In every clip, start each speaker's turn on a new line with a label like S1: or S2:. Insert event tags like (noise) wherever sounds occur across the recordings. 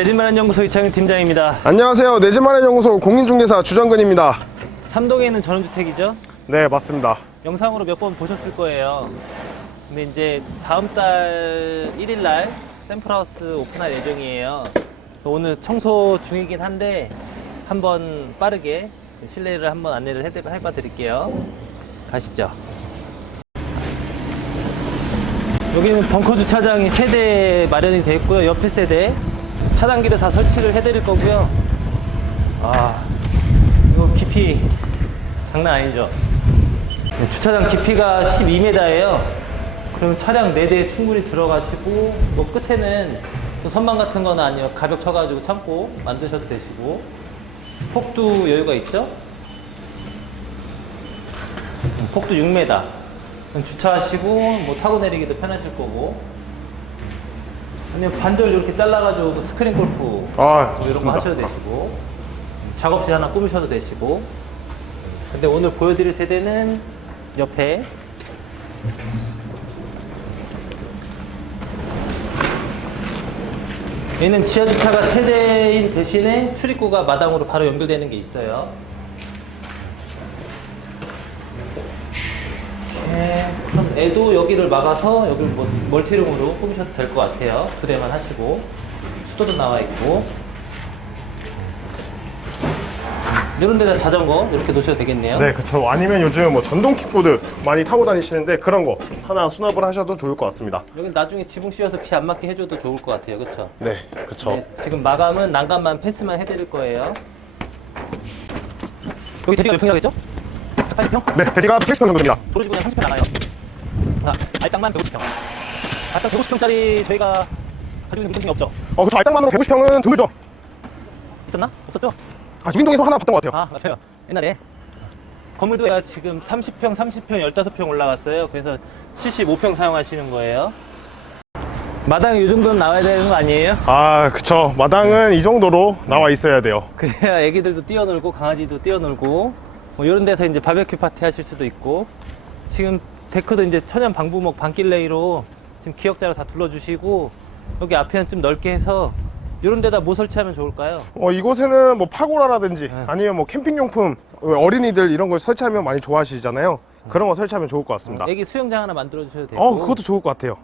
S1: 내집마련 연구소 이창윤 팀장입니다.
S2: 안녕하세요. 내집마련 연구소 공인중개사 주정근입니다.
S1: 삼동에 있는 전원주택이죠.
S2: 네, 맞습니다.
S1: 영상으로 몇 번 보셨을 거예요. 근데 이제 다음 달 1일 날 샘플하우스 오픈할 예정이에요. 오늘 청소 중이긴 한데 한번 빠르게 실내를 한번 안내를 해- 해봐 드릴게요. 가시죠. 여기는 벙커 주차장이 세대 마련이 되어 있고요. 옆에 세대 차단기를 다 설치를 해드릴 거고요. 아, 이거 깊이 장난 아니죠? 네, 주차장 깊이가 12m예요. 그럼 차량 4대 충분히 들어가시고 뭐 끝에는 또 선반 같은 거나 아니면 가벽 쳐가지고 참고 만드셔도 되시고 폭도 여유가 있죠? 음, 폭도 6m. 그럼 주차하시고 뭐 타고 내리기도 편하실 거고 아니면 반절 이렇게 잘라가지고 그 스크린 골프
S2: 아,
S1: 뭐 이런 거
S2: 좋습니다.
S1: 하셔도 되시고 작업실 하나 꾸미셔도 되시고 근데 오늘 보여드릴 세대는 옆에 얘는 지하 주차가 세대인 대신에 출입구가 마당으로 바로 연결되는 게 있어요. 이렇게 애도 여기를 막아서 여기를 뭐 멀티룸으로 꾸미셔도 될 것 같아요. 두 대만 하시고 수도도 나와 있고 이런 데다 자전거 이렇게 놓으셔도 되겠네요.
S2: 네, 그쵸. 아니면 요즘 뭐 전동 킥보드 많이 타고 다니시는데 그런 거 하나 수납을 하셔도 좋을 것 같습니다.
S1: 여기 나중에 지붕 씌워서 피안 맞게 해줘도 좋을 것 같아요. 그렇죠?
S2: 네, 그쵸.
S1: 네, 지금 마감은 난간만 펜스만 해드릴 거예요. 여기 대지가 몇 평이라겠죠? 80평?
S2: 네, 대지가 80평 정도입니다.
S1: 도로 지구 그냥 30평 나가요. 아, 알땅만 150평. 알땅 150평짜리 저희가 가지고 있는 물건이 없죠?
S2: 어, 그쵸. 알땅만으로 150평은 드물죠.
S1: 있었나? 없었죠?
S2: 아, 유인동에서 하나 봤던 것 같아요.
S1: 아, 맞아요. 옛날에. 건물도 지금 30평, 30평, 15평 올라갔어요. 그래서 75평 사용하시는 거예요. 마당에 이 정도는 나와야 되는 거 아니에요?
S2: 아, 그쵸. 마당은 이 정도로 나와 있어야 돼요.
S1: 그래야 애기들도 뛰어놀고 강아지도 뛰어놀고 뭐 이런 데서 이제 바베큐 파티 하실 수도 있고 지금 데크도 이제 천연 방부목 반길레이로 지금 기역자로 다 둘러주시고 여기 앞에는 좀 넓게 해서 이런 데다 뭐 설치하면 좋을까요?
S2: 어, 이곳에는 뭐 파고라라든지
S1: 네.
S2: 아니면 뭐 캠핑용품, 어린이들 이런 걸 설치하면 많이 좋아하시잖아요. 그런 거 설치하면 좋을 것 같습니다.
S1: 애기 수영장 하나 만들어 주셔도 되고
S2: 어, 그것도 좋을 것 같아요.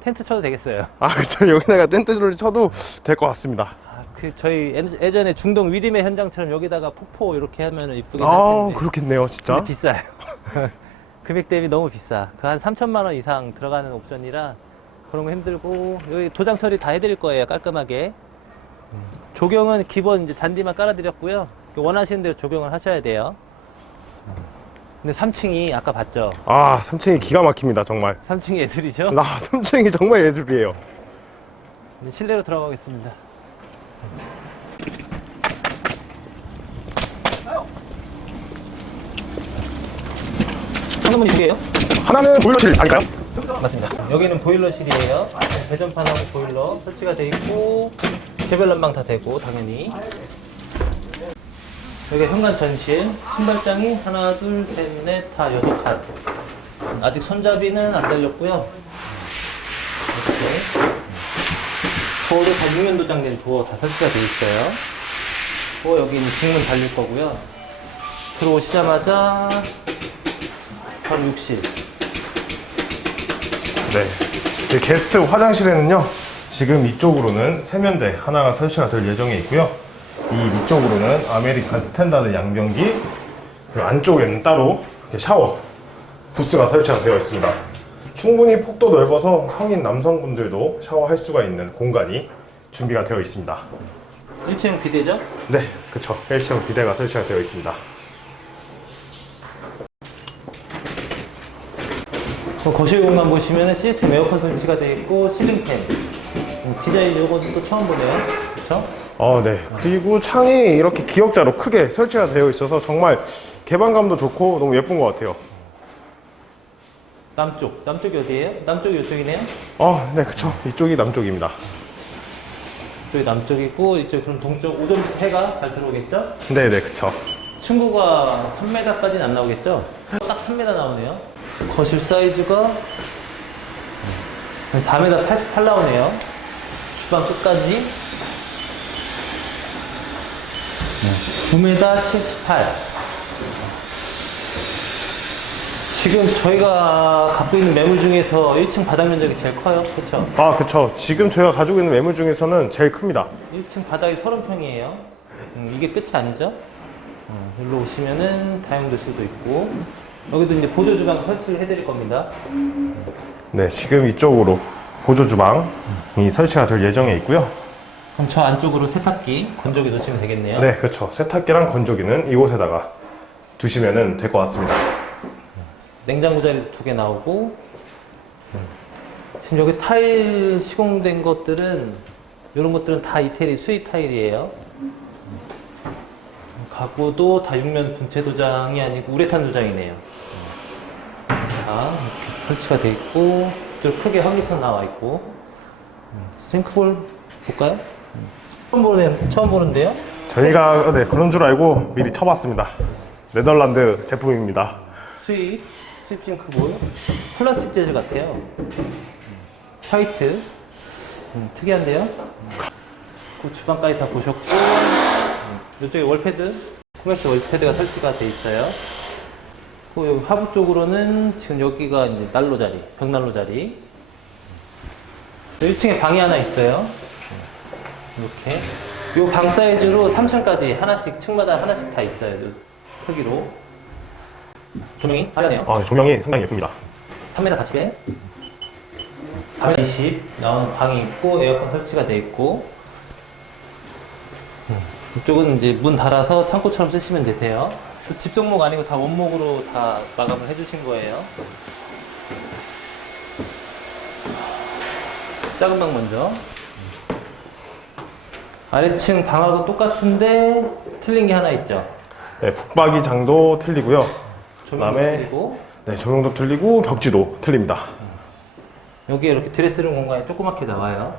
S1: 텐트 쳐도 되겠어요.
S2: 아, (laughs) 그쵸. 여기다가 텐트를 쳐도 될 것 같습니다.
S1: 아, 그 저희 예- 예전에 중동 위림의 현장처럼 여기다가 폭포 이렇게 하면 이쁘긴 할
S2: 아,
S1: 텐데
S2: 그렇겠네요, 진짜.
S1: 근데 비싸요. (laughs) 금액 대비 너무 비싸. 그 한 3천만 원 이상 들어가는 옵션이라 그런 거 힘들고 여기 도장 처리 다 해드릴 거예요 깔끔하게. 음. 조경은 기본 이제 잔디만 깔아드렸고요. 원하시는 대로 조경을 하셔야 돼요. 음. 근데 3층이 아까 봤죠?
S2: 아, 3층이 기가 막힙니다, 정말.
S1: 3층이 예술이죠?
S2: 아, 3층이 정말 예술이에요.
S1: 이제 실내로 들어가겠습니다. 창문이 두 개예요?
S2: 하나는 보일러실 아닐까요?
S1: 맞습니다. 여기는 보일러실이에요. 배전판하고 보일러 설치가 되어 있고 개별 난방 다 되고 당연히 여기 현관 전실 신발장이 하나 둘셋넷다 여섯 칸 아직 손잡이는 안 달렸고요. 이렇게 도어도 다 6면 도장된 도어 다 설치가 되어 있어요. 도어 여기는 직문 달릴 거고요. 들어오시자마자 바로 욕실.
S2: 네. 이 게스트 화장실에는요, 지금 이쪽으로는 세면대 하나가 설치가 될 예정에 있고요. 이 위쪽으로는 아메리칸 스탠다드 양변기, 그리고 안쪽에는 따로 이렇게 샤워 부스가 설치가 되어 있습니다. 충분히 폭도 넓어서 성인 남성분들도 샤워할 수가 있는 공간이 준비가 되어 있습니다.
S1: 1층 비대죠?
S2: 네, 그쵸. 1층 비대가 설치가 되어 있습니다.
S1: 그 거실 공간 보시면 시스템 에어컨 설치가 되어 있고 실링팬 음, 디자인 요거는 또 처음 보네요 그쵸?
S2: 어, 네. 그리고 창이 이렇게 기역자로 크게 설치가 되어 있어서 정말 개방감도 좋고 너무 예쁜 것 같아요.
S1: 남쪽 남쪽이 어디예요? 남쪽이 이쪽이네요
S2: 어, 네, 그쵸. 이쪽이 남쪽입니다.
S1: 이쪽이 남쪽이고 이쪽 그럼 동쪽 오전부터 해가 잘 들어오겠죠?
S2: 네, 네, 그쵸.
S1: 층고가 3m까지는 안 나오겠죠? 딱 3m 나오네요 거실 사이즈가 한 4m 88 나오네요 주방 끝까지 9m 78. 지금 저희가 갖고 있는 매물 중에서 1층 바닥 면적이 제일 커요. 그렇죠?
S2: 아, 그쵸. 지금 저희가 가지고 있는 매물 중에서는 제일 큽니다.
S1: 1층 바닥이 30평이에요. 이게 끝이 아니죠? 음, 여기로 오시면은 다용도실도 있고 여기도 이제 보조 주방 설치를 해드릴 겁니다.
S2: 네, 지금 이쪽으로 보조 주방이 설치가 될 예정에 있고요.
S1: 그럼 저 안쪽으로 세탁기, 건조기 놓치면 되겠네요.
S2: 네, 그렇죠. 세탁기랑 건조기는 이곳에다가 두시면 될 것 같습니다.
S1: 냉장고 자리도 두개 나오고 지금 여기 타일 시공된 것들은 이런 것들은 다 이태리 수입 타일이에요. 가구도 다 육면 분체 도장이 아니고 우레탄 도장이네요. 자, 이렇게 설치가 돼 있고 좀 크게 환기창 나와 있고 싱크볼 볼까요? 처음 보는 처음 보는데요.
S2: 저희가 네, 그런 줄 알고 미리 쳐봤습니다. 네덜란드 제품입니다.
S1: 수입, 수입 싱크볼. 플라스틱 재질 같아요. 화이트. 음, 특이한데요? 그 주방까지 다 보셨고, 음, 이쪽에 월패드, 코맥스 월패드가 설치가 돼 있어요. 그 여기 하부 쪽으로는 지금 여기가 이제 난로 자리, 벽난로 자리. 1층에 방이 하나 있어요. 이렇게. 요 방 사이즈로 3층까지 하나씩, 층마다 하나씩 다 있어요. 요 크기로. 조명이 화려해요.
S2: 아, 조명이 상당히 예쁩니다.
S1: 3m 40에 3m 20 나오는 방이 있고 에어컨 설치가 돼 있고 음, 이쪽은 이제 문 달아서 창고처럼 쓰시면 되세요. 또 집성목 아니고 다 원목으로 다 마감을 해주신 거예요. 작은 방 먼저. 아래층 방하고 똑같은데 틀린 게 하나 있죠.
S2: 네, 북박이 장도 틀리고요.
S1: 조명도
S2: 그다음에
S1: 틀리고
S2: 네, 조명도 틀리고 벽지도 틀립니다.
S1: 여기에 이렇게 드레스룸 공간이 조그맣게 나와요.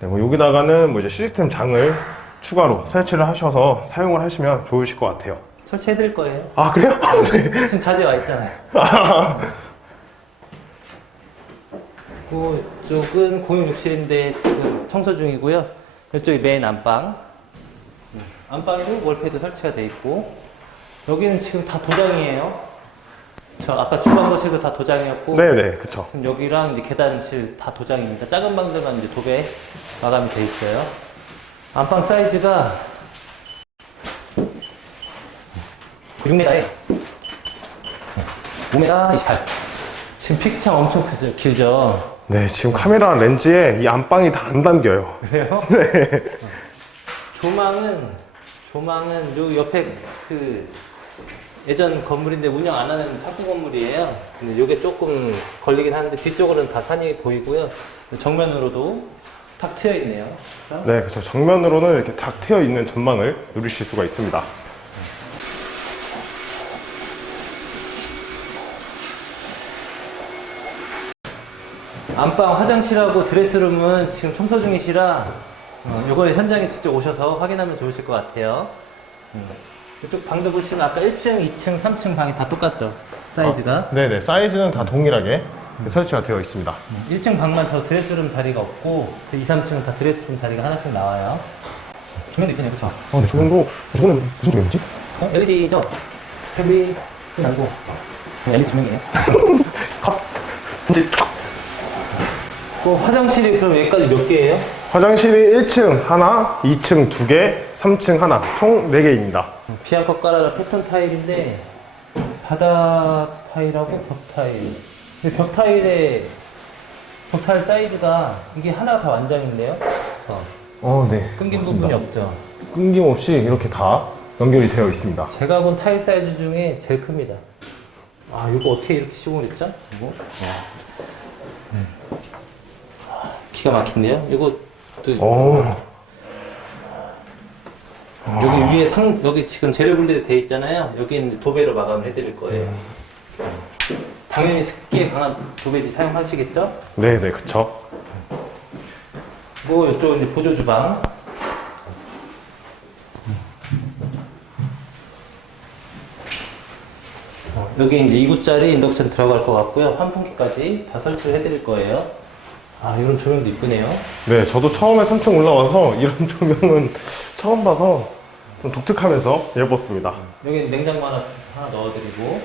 S2: 네, 뭐 여기다가는 뭐 이제 시스템 장을 추가로 설치를 하셔서 사용을 하시면 좋으실 것 같아요.
S1: 설치해 드릴 거예요.
S2: 아, 그래요? 네. (laughs)
S1: 지금 자재 와 있잖아요. 그 이쪽은 공용 욕실인데 지금 청소 중이고요. 이쪽이 메인 안방. 안방에도 월패드 설치가 돼 있고 여기는 지금 다 도장이에요. 저 아까 주방 거실도 다 도장이었고
S2: 네, 네, 그쵸.
S1: 지금 여기랑 이제 계단실 다 도장입니다. 작은 방들만 이제 도배 마감이 돼 있어요. 안방 사이즈가 6m에 5m 28. 지금 픽스창 엄청 크죠, 길죠.
S2: 네, 지금 카메라 렌즈에 이 안방이 다 안 담겨요.
S1: 그래요? (laughs) 네. 조망은 조망은 요 옆에 그 예전 건물인데 운영 안 하는 착구 건물이에요. 근데 요게 조금 걸리긴 하는데 뒤쪽으로는 다 산이 보이고요. 정면으로도 탁 트여 있네요. 그렇죠?
S2: 네, 그렇죠. 정면으로는 이렇게 탁 트여 있는 전망을 누리실 수가 있습니다.
S1: 안방 화장실하고 드레스룸은 지금 청소 중이시라 어, 요거 현장에 직접 오셔서 확인하면 좋으실 것 같아요. 음. 이쪽 방도 보시면 아까 1층, 2층, 3층 방이 다 똑같죠? 사이즈가.
S2: 네, 네, 사이즈는 다 동일하게 설치가 되어 있습니다.
S1: 1층 방만 저 드레스룸 자리가 없고 2, 3층은 다 드레스룸 자리가 하나씩 나와요. 조명도 있겠네요, 그쵸?
S2: 아, 네, 조명도 저거는 무슨 조명이지?
S1: 어? LED죠? 텔레비 아니고 그냥 LED 조명이에요.
S2: 컵. 이제
S1: 그 화장실이 그럼 여기까지 몇 개예요?
S2: 화장실이 1층 하나, 2층 두 개, 3층 하나, 총 4개입니다.
S1: 비앙컷 깔아라 패턴 타일인데 바닥 타일하고 벽 타일. 근데 벽 타일의 벽 타일 사이즈가 이게 하나가 다 완장인데요. 저
S2: 어, 네.
S1: 끊긴
S2: 맞습니다.
S1: 부분이 없죠.
S2: 끊김없이 이렇게 다 연결이 되어 있습니다.
S1: 제가 본 타일 사이즈 중에 제일 큽니다. 아, 이거 어떻게 이렇게 시공을 했죠? 이거? 음. 기가 막힌데요? 이거 또
S2: 오,
S1: 여기 위에 상 여기 지금 재료 분리돼 돼 있잖아요. 여기는 도배로 마감을 해드릴 거예요. 당연히 습기에 강한 도배지 사용하시겠죠?
S2: 네, 네, 그쵸.
S1: 그리고 이쪽 이제 보조 주방. 어, 여기 이제 2구짜리 인덕션 들어갈 것 같고요. 환풍기까지 다 설치를 해드릴 거예요. 아, 이런 조명도 이쁘네요.
S2: 네, 저도 처음에 3층 올라와서 (laughs) 이런 조명은 처음 봐서 좀 독특하면서 예뻤습니다.
S1: 여기 냉장고 하나, 하나 넣어드리고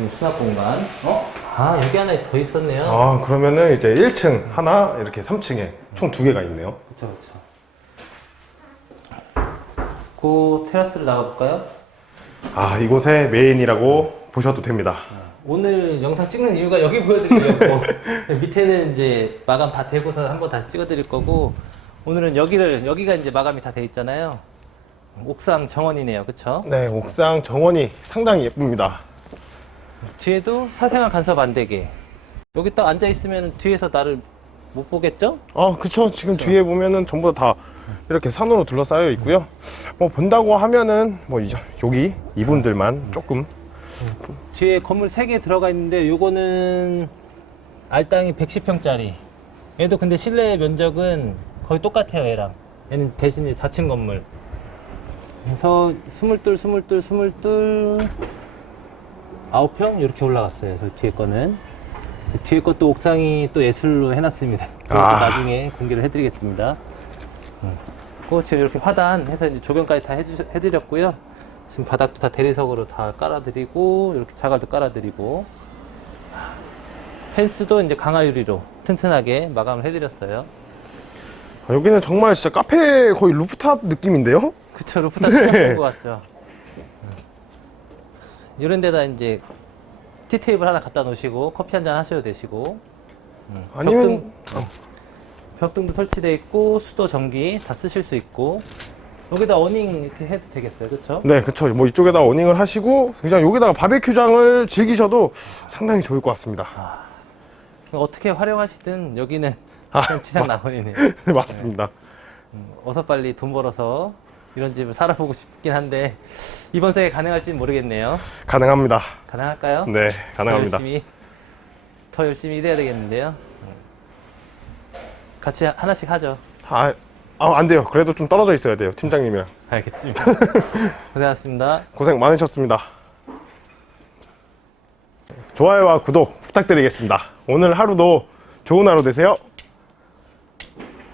S1: 여기 수납 공간. 어? 아 여기 하나 더 있었네요.
S2: 아, 그러면은 이제 1층 하나, 이렇게 3층에 총 두 개가 있네요.
S1: 그쵸 그쵸. 그 테라스를 나가볼까요?
S2: 아, 이곳의 메인이라고 보셔도 됩니다.
S1: 오늘 영상 찍는 이유가 여기 보여드리려고 (laughs) 밑에는 이제 마감 다 되고서 한번 다시 찍어드릴 거고 오늘은 여기를 여기가 이제 마감이 다 돼 있잖아요. 옥상 정원이네요, 그쵸?
S2: 네, 옥상 정원이 상당히 예쁩니다.
S1: 뒤에도 사생활 간섭 안 되게 여기 딱 앉아 있으면 뒤에서 나를 못 보겠죠?
S2: 아, 그쵸. 지금 뒤에 보면은 전부 다 이렇게 산으로 둘러싸여 있고요. 뭐 본다고 하면은 뭐 이제 여기 이분들만 조금
S1: 뒤에 건물 3개 들어가 있는데 요거는 알땅이 110평짜리. 얘도 근데 실내 면적은 거의 똑같아요 얘랑. 얘는 대신에 4층 건물. 그래서 22, 22, 22 9평 이렇게 올라갔어요 저 뒤에 거는. 뒤에 것도 옥상이 또 예술로 해놨습니다. 그것도
S2: 아.
S1: 나중에 공개를 해드리겠습니다. 음. 지금 이렇게 화단 해서 이제 조경까지 다 해주, 해드렸고요 지금 바닥도 다 대리석으로 다 깔아드리고 이렇게 자갈도 깔아드리고 펜스도 이제 강화 유리로 튼튼하게 마감을 해드렸어요.
S2: 아, 여기는 정말 진짜 카페 거의 루프탑 느낌인데요?
S1: 그쵸 루프탑
S2: 네.
S1: 네. 것 같죠. 이런 데다 이제 티 테이블 하나 갖다 놓으시고 커피 한 잔 하셔도 되시고 음,
S2: 아니면
S1: 벽등, 벽등도 설치되어 있고 수도 전기 다 쓰실 수 있고 여기다 어닝 이렇게 해도 되겠어요, 그렇죠?
S2: 네, 그쵸. 뭐 이쪽에다 어닝을 하시고 그냥 여기다가 바베큐장을 즐기셔도 상당히 좋을 것 같습니다.
S1: 어떻게 활용하시든 여기는
S2: 아,
S1: 그냥 지상 낙원이네요. (laughs)
S2: 네, 맞습니다.
S1: 어서 빨리 돈 벌어서 이런 집을 살아보고 싶긴 한데 이번 생에 가능할지는 모르겠네요.
S2: 가능합니다.
S1: 가능할까요?
S2: 네,
S1: 더
S2: 가능합니다.
S1: 열심히 더 열심히 일해야 되겠는데요. 같이 하나씩 하죠.
S2: 아, 아, 안 돼요. 그래도 좀 떨어져 있어야 돼요. 팀장님이랑.
S1: 알겠습니다. (laughs) 고생하셨습니다.
S2: 고생 많으셨습니다. 좋아요와 구독 부탁드리겠습니다. 오늘 하루도 좋은 하루 되세요.